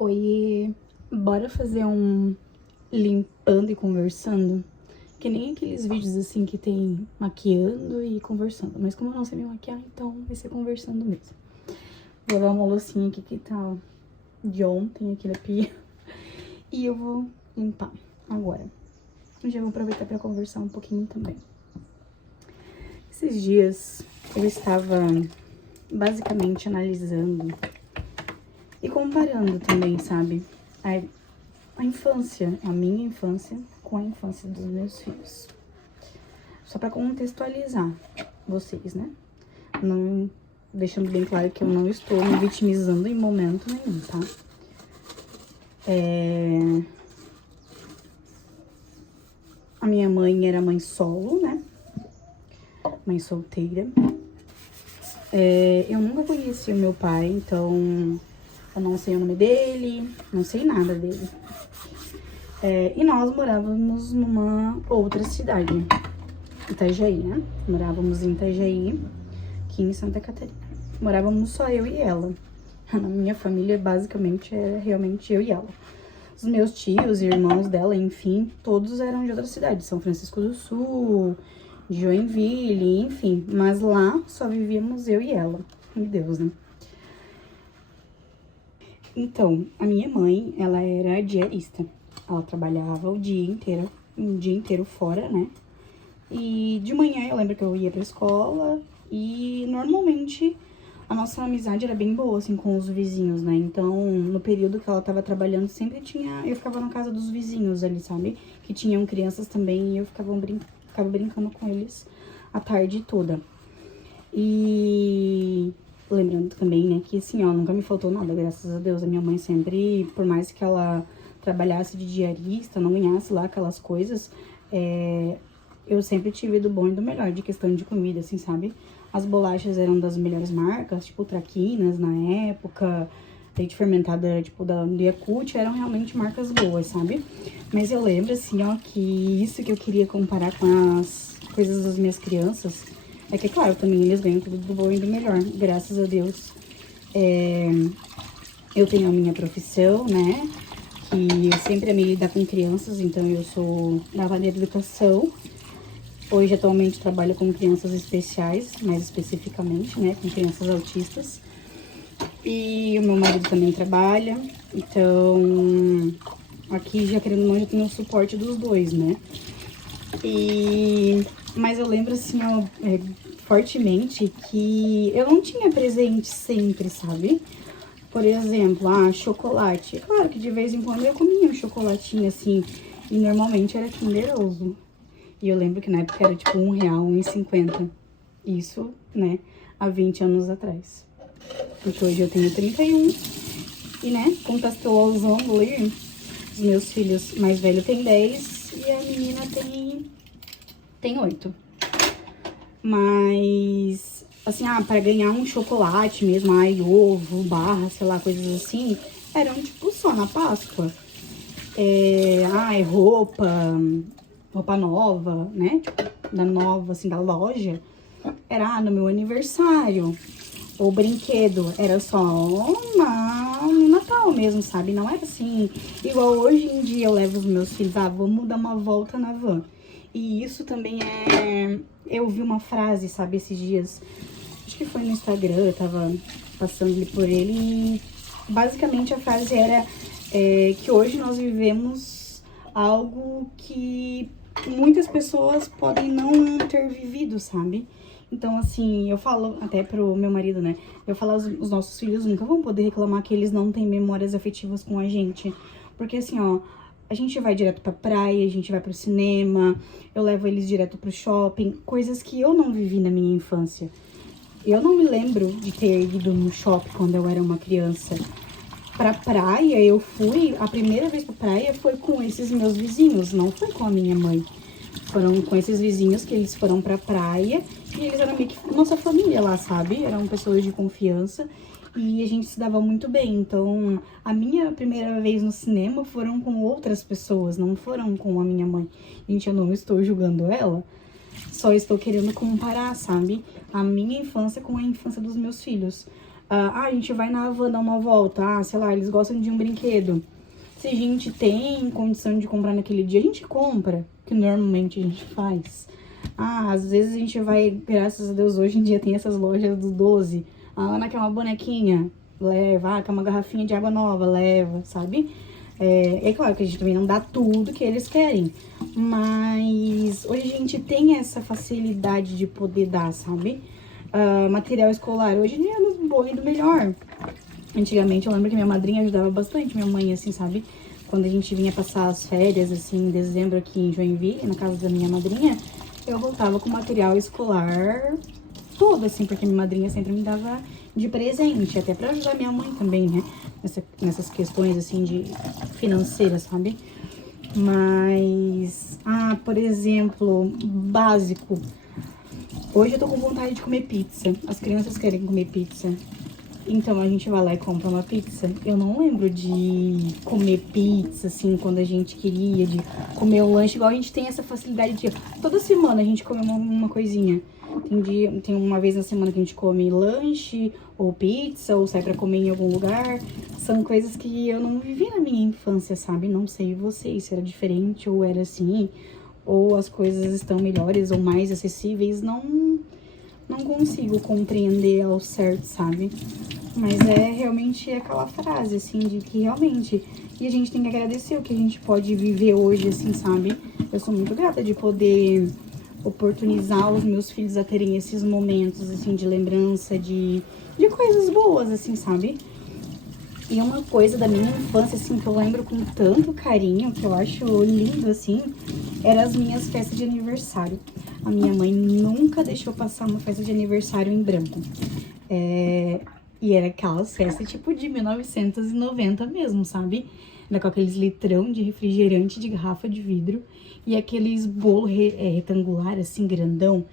Oi, bora fazer um limpando e conversando? Que nem aqueles vídeos assim que tem maquiando e conversando. Mas como eu não sei me maquiar, então vai ser conversando mesmo. Vou lavar uma loucinha aqui que tá de ontem aqui na pia. E eu vou limpar agora. Eu já vou aproveitar pra conversar um pouquinho também. Esses dias eu estava basicamente analisando e comparando também, sabe? A infância, a minha infância com a infância dos meus filhos. Só pra contextualizar vocês, né? Não, deixando bem claro que eu não estou me vitimizando em momento nenhum, tá? A minha mãe era mãe solo, né? Mãe solteira. Eu nunca conheci o meu pai, então eu não sei o nome dele, não sei nada dele. E nós morávamos numa outra cidade, Itajaí, né? Morávamos em Itajaí, aqui em Santa Catarina. Morávamos só eu e ela. Na minha família, basicamente, é realmente eu e ela. Os meus tios e irmãos dela, enfim, todos eram de outra cidade. São Francisco do Sul, Joinville, enfim. Mas lá só vivíamos eu e ela. Meu Deus, né? Então, a minha mãe, ela era diarista. Ela trabalhava o dia inteiro fora, né? E de manhã eu lembro que eu ia pra escola e normalmente a nossa amizade era bem boa, assim, com os vizinhos, né? Então, no período que ela tava trabalhando, sempre tinha... Eu ficava na casa dos vizinhos ali, sabe? Que tinham crianças também e eu ficava brincando com eles a tarde toda. E lembrando também, né, que assim, ó, nunca me faltou nada, graças a Deus. A minha mãe sempre, por mais que ela trabalhasse de diarista, não ganhasse lá aquelas coisas, eu sempre tive do bom e do melhor de questão de comida, assim, sabe? As bolachas eram das melhores marcas, tipo Traquinas na época, leite fermentado era tipo da Yakult, eram realmente marcas boas, sabe? Mas eu lembro, assim, ó, que isso que eu queria comparar com as coisas das minhas crianças, é que, claro, também eles ganham tudo do bom e do melhor, graças a Deus. Eu tenho a minha profissão, né? Que eu sempre amei lidar com crianças, então eu sou da área de educação. Hoje, atualmente, trabalho com crianças especiais, mais especificamente, né? Com crianças autistas. E o meu marido também trabalha, então aqui, já querendo ou não, já tem o suporte dos dois, né? Mas eu lembro, assim, ó, fortemente que eu não tinha presente sempre, sabe? Por exemplo, chocolate. Claro que de vez em quando eu comia um chocolatinho, assim, e normalmente era Kinder Ovo. E eu lembro que na época era tipo R$1, R$1,50. Isso, né, há 20 anos atrás. Porque hoje eu tenho 31 e, né, contextualizando ali, os meus filhos mais velhos têm 10 e a menina tem 8. Mas, assim, para ganhar um chocolate mesmo, ovo, barra, sei lá, coisas assim, eram, tipo, só na Páscoa. Roupa nova, né, tipo, da nova, assim, da loja, era no meu aniversário. O brinquedo era só no Natal mesmo, sabe? Não era assim, igual hoje em dia eu levo os meus filhos, vamos dar uma volta na van. E isso também eu vi uma frase, sabe, esses dias, acho que foi no Instagram, eu tava passando ali por ele, e basicamente a frase era que hoje nós vivemos algo que muitas pessoas podem não ter vivido, sabe? Então, assim, eu falo até pro meu marido, né? Eu falo, os nossos filhos nunca vão poder reclamar que eles não têm memórias afetivas com a gente. Porque, assim, ó, a gente vai direto pra praia, a gente vai pro cinema, eu levo eles direto pro shopping, coisas que eu não vivi na minha infância. Eu não me lembro de ter ido no shopping quando eu era uma criança. Pra praia, a primeira vez pra praia foi com esses meus vizinhos, não foi com a minha mãe. Foram com esses vizinhos que eles foram pra praia e eles eram meio que nossa família lá, sabe? Eram pessoas de confiança e a gente se dava muito bem. Então, a minha primeira vez no cinema foram com outras pessoas, não foram com a minha mãe. Gente, eu não estou julgando ela, só estou querendo comparar, sabe? A minha infância com a infância dos meus filhos. A gente vai na van dar uma volta. Sei lá, eles gostam de um brinquedo. Se a gente tem condição de comprar naquele dia, a gente compra, que normalmente a gente faz. Às vezes a gente vai, graças a Deus, hoje em dia tem essas lojas do 12. A Ana quer uma bonequinha, leva. Quer uma garrafinha de água nova, leva, sabe? É claro que a gente também não dá tudo que eles querem. Mas hoje a gente tem essa facilidade de poder dar, sabe? Material escolar, hoje em dia é do bom e do melhor. Antigamente eu lembro que minha madrinha ajudava bastante minha mãe, assim, sabe? Quando a gente vinha passar as férias, assim, em dezembro aqui em Joinville, na casa da minha madrinha, eu voltava com material escolar todo, assim, porque minha madrinha sempre me dava de presente, até pra ajudar minha mãe também, né? Nessas questões, assim, de financeiras, sabe? Mas, por exemplo, básico. Hoje eu tô com vontade de comer pizza. As crianças querem comer pizza. Então a gente vai lá e compra uma pizza. Eu não lembro de comer pizza, assim, quando a gente queria, de comer um lanche, igual a gente tem essa facilidade de... Toda semana a gente come uma coisinha. Tem uma vez na semana que a gente come lanche, ou pizza, ou sai pra comer em algum lugar. São coisas que eu não vivi na minha infância, sabe? Não sei vocês, se era diferente ou era assim, ou as coisas estão melhores ou mais acessíveis. Não consigo compreender ao certo, sabe? Mas realmente aquela frase, assim, de que realmente... E a gente tem que agradecer o que a gente pode viver hoje, assim, sabe? Eu sou muito grata de poder oportunizar os meus filhos a terem esses momentos, assim, de lembrança, de coisas boas, assim, sabe? E uma coisa da minha infância, assim, que eu lembro com tanto carinho, que eu acho lindo, assim, eram as minhas festas de aniversário. A minha mãe nunca deixou passar uma festa de aniversário em branco. E era aquelas festas tipo de 1990 mesmo, sabe? Era com aqueles litrão de refrigerante de garrafa de vidro e aqueles bolo retangular, assim, grandão,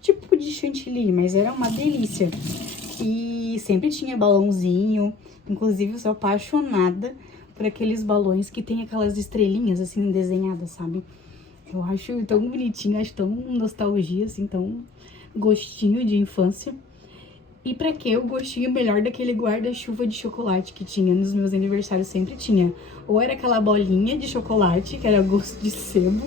tipo de chantilly, mas era uma delícia. E sempre tinha balãozinho, inclusive eu sou apaixonada por aqueles balões que tem aquelas estrelinhas, assim, desenhadas, sabe? Eu acho tão bonitinho, acho tão nostalgia, assim, tão gostinho de infância. E pra que o gostinho melhor daquele guarda-chuva de chocolate que tinha nos meus aniversários, sempre tinha. Ou era aquela bolinha de chocolate, que era gosto de sebo,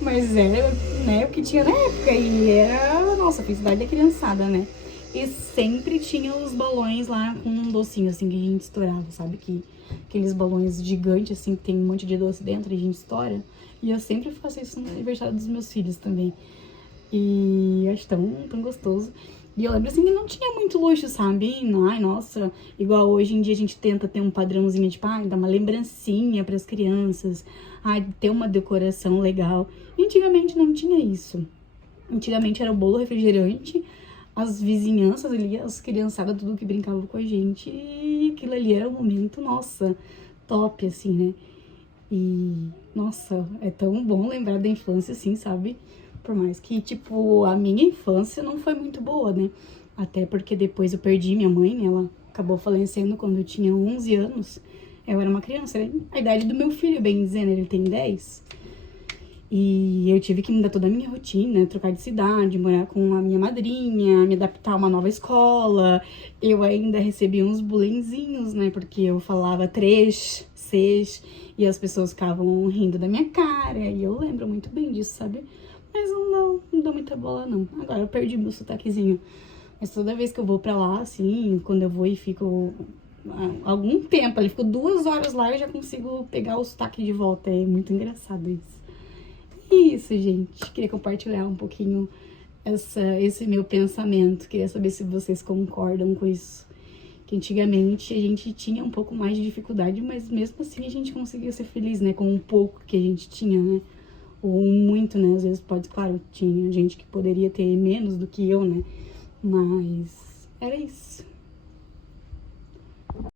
mas era, né, o que tinha na época. E era, nossa, a felicidade da criançada, né? E sempre tinha os balões lá com um docinho, assim, que a gente estourava, sabe? Aqueles balões gigantes, assim, que tem um monte de doce dentro e a gente estoura. E eu sempre faço isso no aniversário dos meus filhos também. E acho tão gostoso. E eu lembro, assim, que não tinha muito luxo, sabe? Ai, nossa, igual hoje em dia a gente tenta ter um padrãozinho, tipo, dar uma lembrancinha pras crianças, ter uma decoração legal. E antigamente não tinha isso. Antigamente era o bolo refrigerante, as vizinhanças ali, as criançadas, tudo que brincava com a gente. E aquilo ali era um momento, nossa, top, assim, né? E, nossa, é tão bom lembrar da infância, assim, sabe? Por mais que, tipo, a minha infância não foi muito boa, né? Até porque depois eu perdi minha mãe, ela acabou falecendo quando eu tinha 11 anos. Eu era uma criança, né? A idade do meu filho, bem dizendo, ele tem 10. E eu tive que mudar toda a minha rotina, trocar de cidade, morar com a minha madrinha, me adaptar a uma nova escola. Eu ainda recebi uns bullyingzinhos, né? Porque eu falava três, seis, e as pessoas ficavam rindo da minha cara. E eu lembro muito bem disso, sabe? Mas não dou muita bola, não. Agora eu perdi meu sotaquezinho. Mas toda vez que eu vou pra lá, assim, quando eu vou e fico algum tempo, ali fico 2 horas lá, eu já consigo pegar o sotaque de volta. É muito engraçado isso. E isso, gente. Queria compartilhar um pouquinho esse meu pensamento. Queria saber se vocês concordam com isso. Que antigamente a gente tinha um pouco mais de dificuldade, mas mesmo assim a gente conseguia ser feliz, né? Com um pouco que a gente tinha, né? Ou muito, né? Às vezes pode, claro, tinha gente que poderia ter menos do que eu, né? Mas era isso.